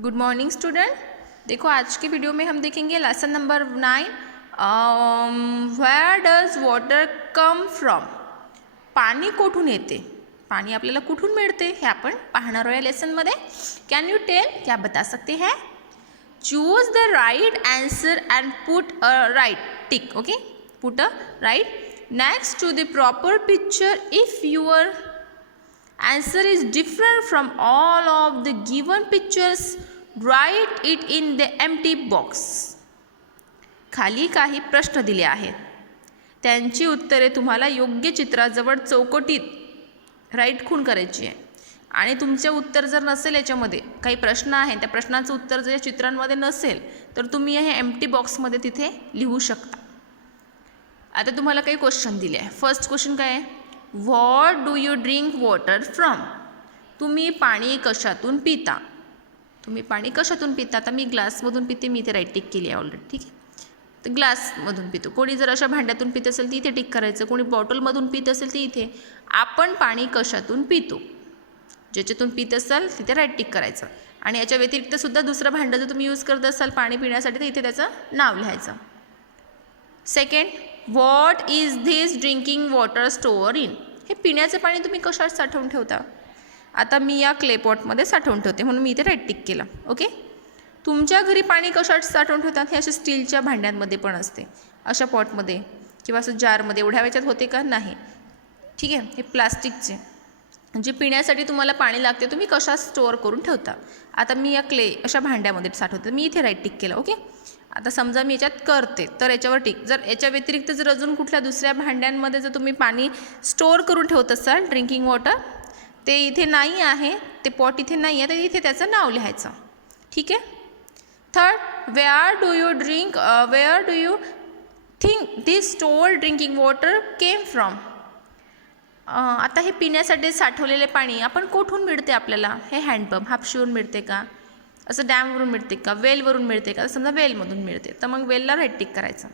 Good morning student. देखो आज के video में हम देखेंगे lesson number 9 where does water come from. पाणी कुठून येते, पाणी आपल्याला कुठून मिळते हे आपण पाहणार आहोत लेसनमध्ये। कॅन यू टेल, क्या बता सकते हैं? Choose the right answer and put a right tick. Okay, put a right next to the proper picture if your answer is different from all of the given pictures, write it in the empty box. खाली काही प्रश्न दिले आहेत, त्यांची उत्तरे तुम्हाला योग्य चित्राजवळ चौकटीत राईट खूण करायची आहे। आणि तुमचे उत्तर जर नसेल, याच्यामध्ये काही प्रश्न आहे, त्या प्रश्नाचं उत्तर जर चित्रांमध्ये नसेल तर तुम्ही हे एम्प्टी बॉक्समध्ये तिथे लिहू शकता। आता तुम्हाला काही क्वेश्चन दिले आहे। फर्स्ट क्वेश्चन काय आहे? What do you drink water from? तुम्ही पाणी कशातून पिता? तुम्ही पाणी कशातून पिता? आता मी ग्लासमधून पिते, मी इथे राईट टिक केली आहे ऑलरेडी, ठीक आहे। तर ग्लासमधून पितो। कोणी जर अशा भांड्यातून पित असेल तर इथे टिक करायचं, कोणी बॉटलमधून पित असेल तर इथे। आपण पाणी कशातून पितो, ज्याच्यातून पित असाल तिथे राईट टिक करायचं। आणि याच्या व्यतिरिक्त सुद्धा दुसरं भांडं जर तुम्ही यूज करत असाल पाणी पिण्यासाठी तर इथे त्याचं नाव लिहायचं। Second, what is this drinking water store in? हे पिण्याचं पाणी तुम्ही कशात साठवून ठेवता? आता मी या क्ले पॉटमध्ये साठवून ठेवते म्हणून मी इथे राईट टिक केलं। ओके, तुमच्या घरी पाणी कशात साठवून ठेवतात? हे अशा स्टीलच्या भांड्यांमध्ये पण असते, अशा पॉटमध्ये किंवा असं जारमध्ये। एवढ्या वेळच्यात होते का? नाही, ठीक आहे। हे प्लास्टिकचे जे पिण्यासाठी तुम्हाला पाणी लागते तुम्ही कशात स्टोअर करून ठेवता? आता मी या क्ले अशा भांड्यामध्ये साठवते, मी इथे राईट टिक केलं। ओके, आता समजा मी याच्यात करते तर याच्यावर टिक। जर याच्या व्यतिरिक्त जर अजून कुठल्या दुसऱ्या भांड्यांमध्ये जर तुम्ही पाणी स्टोअर करून ठेवत असाल ड्रिंकिंग वॉटर, ते इथे नाही आहे, ते पॉट इथे नाही आहे, तर इथे त्याचं नाव लिहायचं, ठीक आहे। Third, where do you think this store drinking water came from? आता हे पिण्यासाठी साठवलेले पाणी आपण कुठून मिळते आपल्याला? हे हँडपंप हापशीवरून मिळते का, असं डॅमवरून मिळते का, वेलवरून मिळते का? समजा वेलमधून मिळते तर मग वेलला राईट टिक करायचं।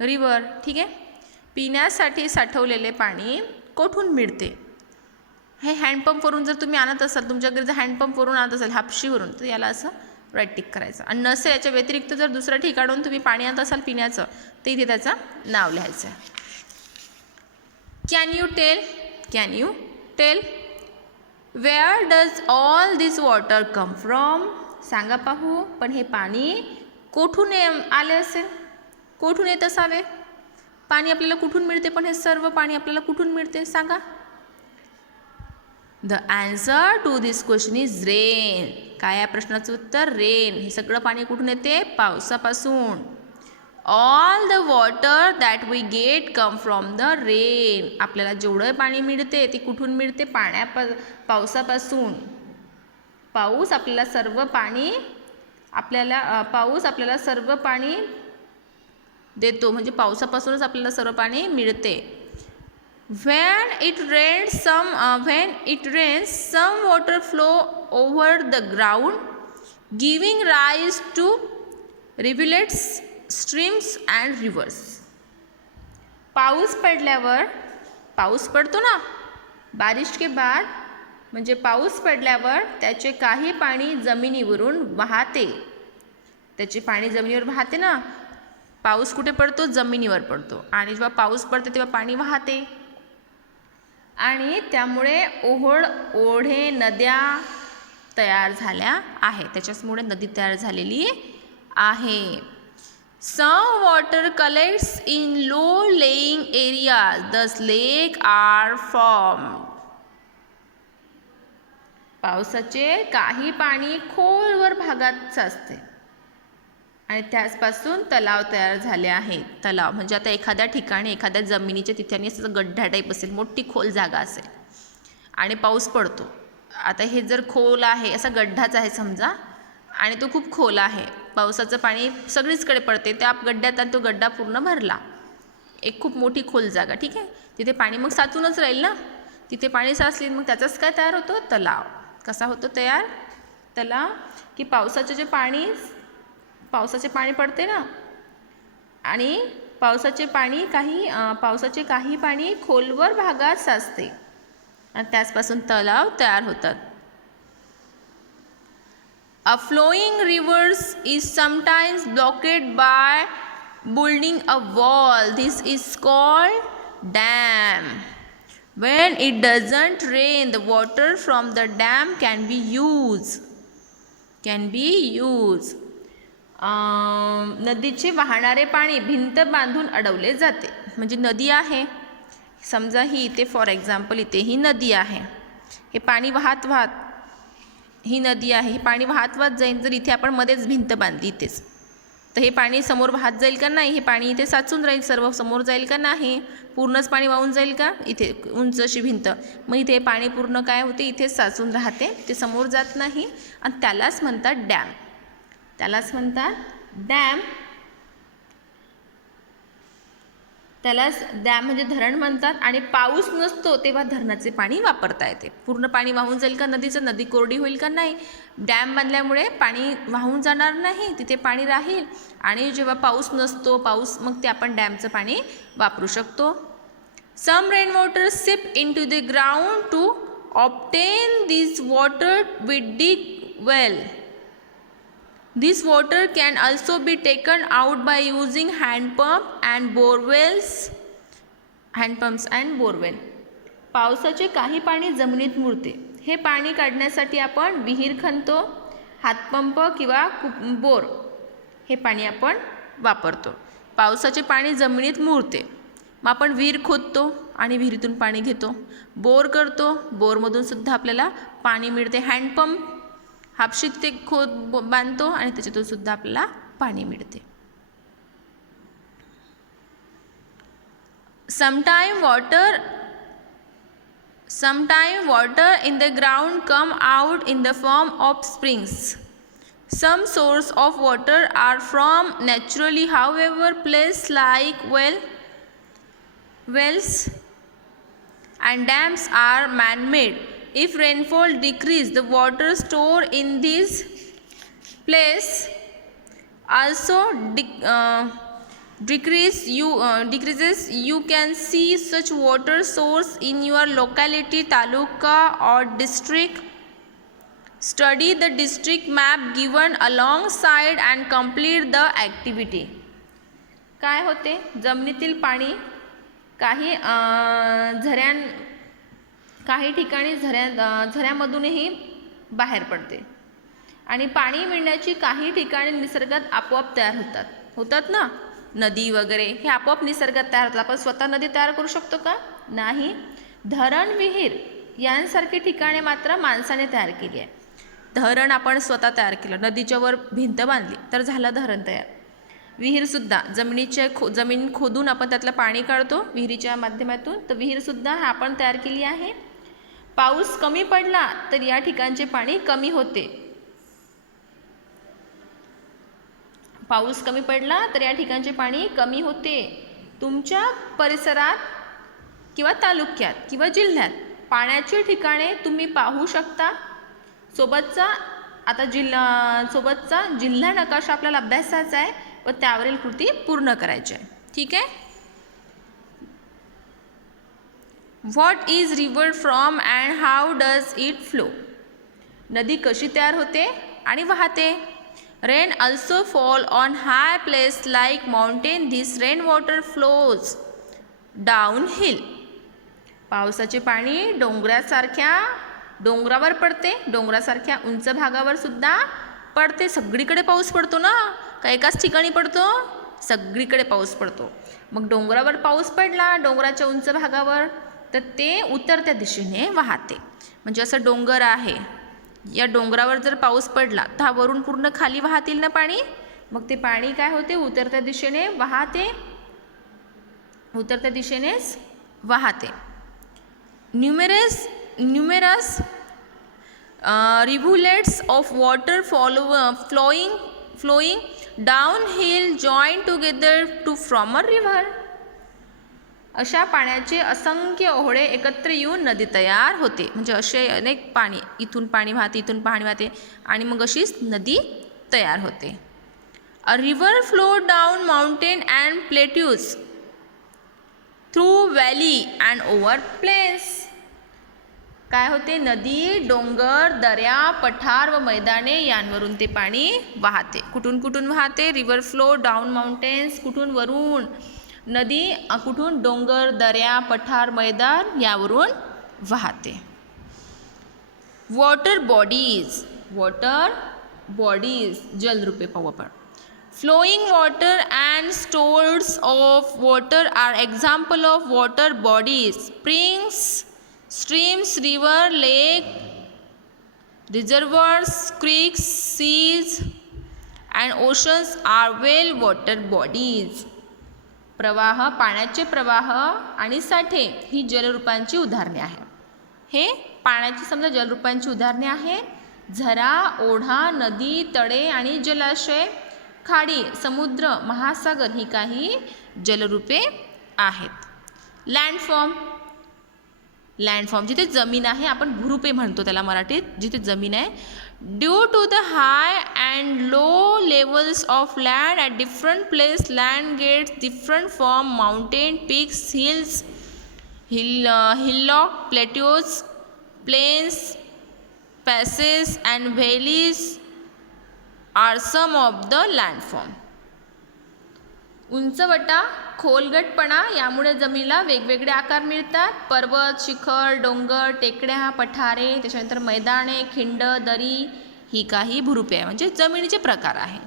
रिवर, ठीक आहे। पिण्यासाठी साठवलेले पाणी कुठून मिळते? हे हँडपंपवरून जर तुम्ही आणत असाल, तुमच्या घरी जर हँडपंपवरून आणत असाल हापशीवरून, तर याला असं राईट टिक करायचं। आणि नसेल याच्या व्यतिरिक्त जर दुसऱ्या ठिकाणून तुम्ही पाणी आणत असाल पिण्याचं तर इथे त्याचं नाव लिहायचं आहे। Can you tell where does all this water come from? सांगा पाहू, पण हे पाणी कुठून आले असेल, कुठून येत असावे? पाणी आपल्याला कुठून मिळते, पण हे सर्व पाणी आपल्याला कुठून मिळते सांगा? The answer to this question is rain. काय आहे प्रश्नाचं उत्तर? रेन। हे सगळं पाणी कुठून येते? पावसापासून। All the water that we get come from the rain. आपल्याला जेवढं पाणी मिळते ते कुठून मिळते? पावसापासून। पाऊस आपल्याला सर्व पाणी देतो, म्हणजे पावसापासूनच आपल्याला सर्व पाणी मिळते। when it rains some water flow over the ground giving rise to rivulets, streams and rivers. पाऊस पडल्यावर, पाऊस पडतो ना, बारिश के बाद म्हणजे पाऊस पडल्यावर त्याचे काही पाणी जमिनीवरून वाहते। त्याचे पाणी जमिनीवर वाहते ना, पाऊस कुठे पडतो? जमिनीवर पडतो। आणि जेव्हा पाऊस पडते तेव्हा पाणी वाहते आणि त्यामुळे ओढे, नद्या तयार झाल्या आहेत, त्याच्यामुळे नदी तयार झालेली आहे। Some water collects in low lying areas thus lake R formed. पावसाचे काही पाणी खोलवर भागात साचते आणि त्याचपासून तलाव तयार झाले आहेत। तलाव म्हणजे आता एखाद्या ठिकाणी एखाद्या जमिनीच्या ठिकाणी असं गड्ढा टाईप असेल, मोठी खोल जागा असेल आणि पाऊस पडतो। आता हे जर खोल आहे, असा गड्ढाच आहे समजा, आणि तो खूप खोल आहे, पावसाचं पाणी सगळीचकडे पडते, त्या गड्ढ्यात आणि तो गड्ढा पूर्ण भरला, एक खूप मोठी खोल जागा, ठीक आहे। तिथे पाणी मग साचूनच राहील ना, तिथे पाणी साचली मग त्याचाच काय तयार होतो? तलाव। कसा होतो तयार तलाव? की पावसाचे पाणी पडते ना, आणि पावसाचे काही पाणी खोलवर भागात साचते आणि त्याचपासून तलाव तयार होतात। A flowing river is sometimes blocked by building a wall. This is called dam. When it doesn't rain, the water from the dam can be used. नदीचे वाहणारे पाणी भिंत बांधून अडवले जाते. म्हणजे नदी आहे, समजा ही इथे फॉर एक्झाम्पल इथे ही नदी आहे, हे पाणी वाहत ही नदी आहे, हे पाणी वाहत जाईल. जर इथे आपण मध्येच भिंत बांधली इथेच, तर हे पाणी समोर वाहत जाईल का नाही? हे पाणी इथे साचून राहील, सर्व समोर जाईल का नाही? पूर्णच पाणी वाहून जाईल का? इथे उंच अशी भिंत, मग इथे पाणी पूर्ण काय होते? इथे साचून राहते, ते समोर जात नाही, आणि त्यालाच म्हणतात डॅम. त्यालाच डॅम म्हणजे धरण म्हणतात. आणि पाऊस नसतो तेव्हा धरणाचे पाणी वापरता येते. पूर्ण पाणी वाहून जाईल का नदीचं? नदी कोरडी होईल का नाही? डॅम बांधल्यामुळे पाणी वाहून जाणार नाही, तिथे पाणी राहील. आणि जेव्हा पाऊस नसतो, मग ते आपण डॅमचं पाणी वापरू शकतो. Some rain water seep into the ground to obtain this water we dig well. This water can also be taken out by using hand pumps and borewell. पावसाचे काही पाणी जमिनीत मुरते. हे पाणी काढण्यासाठी आपण विहीर खणतो, हातपंप किंवा बोर हे पाणी आपण वापरतो. पावसाचे पाणी जमिनीत मुरते, मग आपण विहीर खोदतो आणि विहिरीतून पाणी घेतो. बोर करतो, बोरमधून सुद्धा आपल्याला पाणी मिळते. हँडपंप हापशीत ते बांधतो आणि त्याच्यातून सुद्धा आपल्याला पाणी मिळते. Sometime water in the ground come out in the form of springs. Some source of water are from naturally, however, places like wells and dams are man-made. If rainfall decreases, the water stored in this place also decreases. You can see such water source in your locality, taluka or district. Study the district map given alongside and complete the activity. काय होते? जमिनीतील पाणी काही ठिकाणी झऱ्यामधूनही बाहेर पडते, आणि पाणी मिळण्याची काही ठिकाणी निसर्गात आपोआप तयार होतात ना, नदी वगैरे हे आपोआप निसर्गात तयार होतात. आपण स्वतः नदी तयार करू शकतो का? नाही. धरण, विहीर यांसारखी ठिकाणे मात्र माणसाने तयार केली आहे. धरण आपण स्वतः तयार केलं, नदीच्या वर भिंत बांधली तर झालं धरण तयार. विहीरसुद्धा जमीन खोदून आपण त्यातलं पाणी काढतो विहिरीच्या माध्यमातून, तर विहीरसुद्धा आपण तयार केली आहे. पाऊस कमी पडला तर या ठिकाणचे पाणी कमी होते. तुमच्या परिसरात किंवा तालुक्यात किंवा जिल्ह्यात पाण्याची ठिकाणे तुम्ही पाहू शकता. सोबतचा जिल्हा नकाशा आपल्याला अभ्यासाचा आहे व त्यावरील कृती पूर्ण करायची आहे. ठीक आहे. What is river from and how does it flow. नदी कशी तयार होते आणि वाहते. Rain also fall on high place like mountain. This rain water flows down hill. पावसाचे पाणी डोंगरावर पडते, डोंगरासारख्या उंच भागावर सुद्धा पडते. सगळीकडे पाऊस पडतो ना, का एकाच ठिकाणी पडतो? सगळीकडे पाऊस पडतो. मग डोंगरावर पाऊस पडला, डोंगराच्या उंच भागावर, तर ते उतरत्या दिशेने वाहते. म्हणजे असं डोंगर आहे, या डोंगरावर जर पाऊस पडला तर हा वरून पूर्ण खाली वाहतील ना पाणी. मग ते पाणी काय होते? उतरत्या दिशेने वाहते. Numerous rivulets of water flowing downhill join together to form a river. अशा पाण्याचे असंख्य ओहळे एकत्र येऊन नदी तयार होते. म्हणजे असे अनेक पाणी, इथून पाणी वाहते आणि मग अशीच नदी तयार होते. A river flow down mountain and plateaus, through valley and over plains. काय होते? नदी, डोंगर, दऱ्या, पठार व मैदाने यांवरून ते पाणी वाहते. कुठून कुठून वाहते? River flow down mountains. कुठून? वरून. नदी कुठून? डोंगर, दऱ्या, पठार, मैदान यावरून वाहते. Water bodies. वॉटर बॉडीज जलरूपे पाहू आपण. Flowing water and stores of water are example of water bodies. Springs, streams, river, lake, reservoirs, creeks, seas and oceans are well water bodies. प्रवाह, पाण्याचे प्रवाह आणि साठे ही जलरूपांची उदाहरणे आहेत. हे पाण्याची समजा जलरूपांची उदाहरणे आहेत. झरा, ओढा, नदी, तळे आणि जलाशय, खाडी, समुद्र, महासागर ही काही जलरूपे आहेत. लँडफॉर्म. लँडफॉर्म जिथे जमीन आहे, आपण भूरूपे म्हणतो त्याला मराठीत, जिथे जमीन आहे. Due to the high and low levels of land at different place land gets different form. Mountain, peaks, hills, hillock, plateaus, plains, passes and valleys are some of the landform. उंचवटा, खोलगटपणा यामुळे जमिनीला वेगवेगळे आकार मिळतात. पर्वत, शिखर, डोंगर, टेकड्या, पठारे, त्याच्यानंतर मैदाने, खिंड, दरी ही काही भूरूपे आहे, म्हणजे जमिनीचे प्रकार आहे.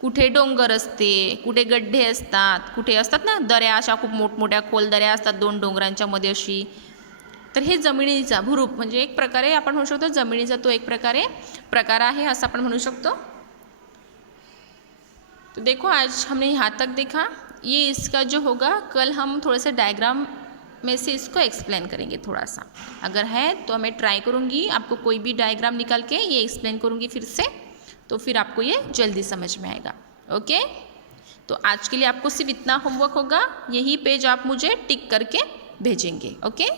कुठे डोंगर असते, कुठे गड्डे असतात, कुठे असतात ना दऱ्या, अशा खूप मोठमोठ्या खोल दऱ्या असतात 2 डोंगरांच्या मध्ये अशी. तर हे जमिनीचा भूरूप म्हणजे एक प्रकारे आपण म्हणू शकतो जमिनीचा तो एक प्रकारे प्रकार आहे असं आपण म्हणू शकतो. तो देखो आज हमने यहाँ तक देखा. ये इसका जो होगा कल हम थोड़ा सा डायग्राम में से इसको एक्सप्लेन करेंगे थोड़ा सा. अगर है तो मैं ट्राई करूँगी आपको कोई भी डायग्राम निकाल के ये एक्सप्लेन करूँगी फिर से, तो फिर आपको ये जल्दी समझ में आएगा. ओके, तो आज के लिए आपको सिर्फ इतना होमवर्क होगा. यही पेज आप मुझे टिक करके भेजेंगे. ओके.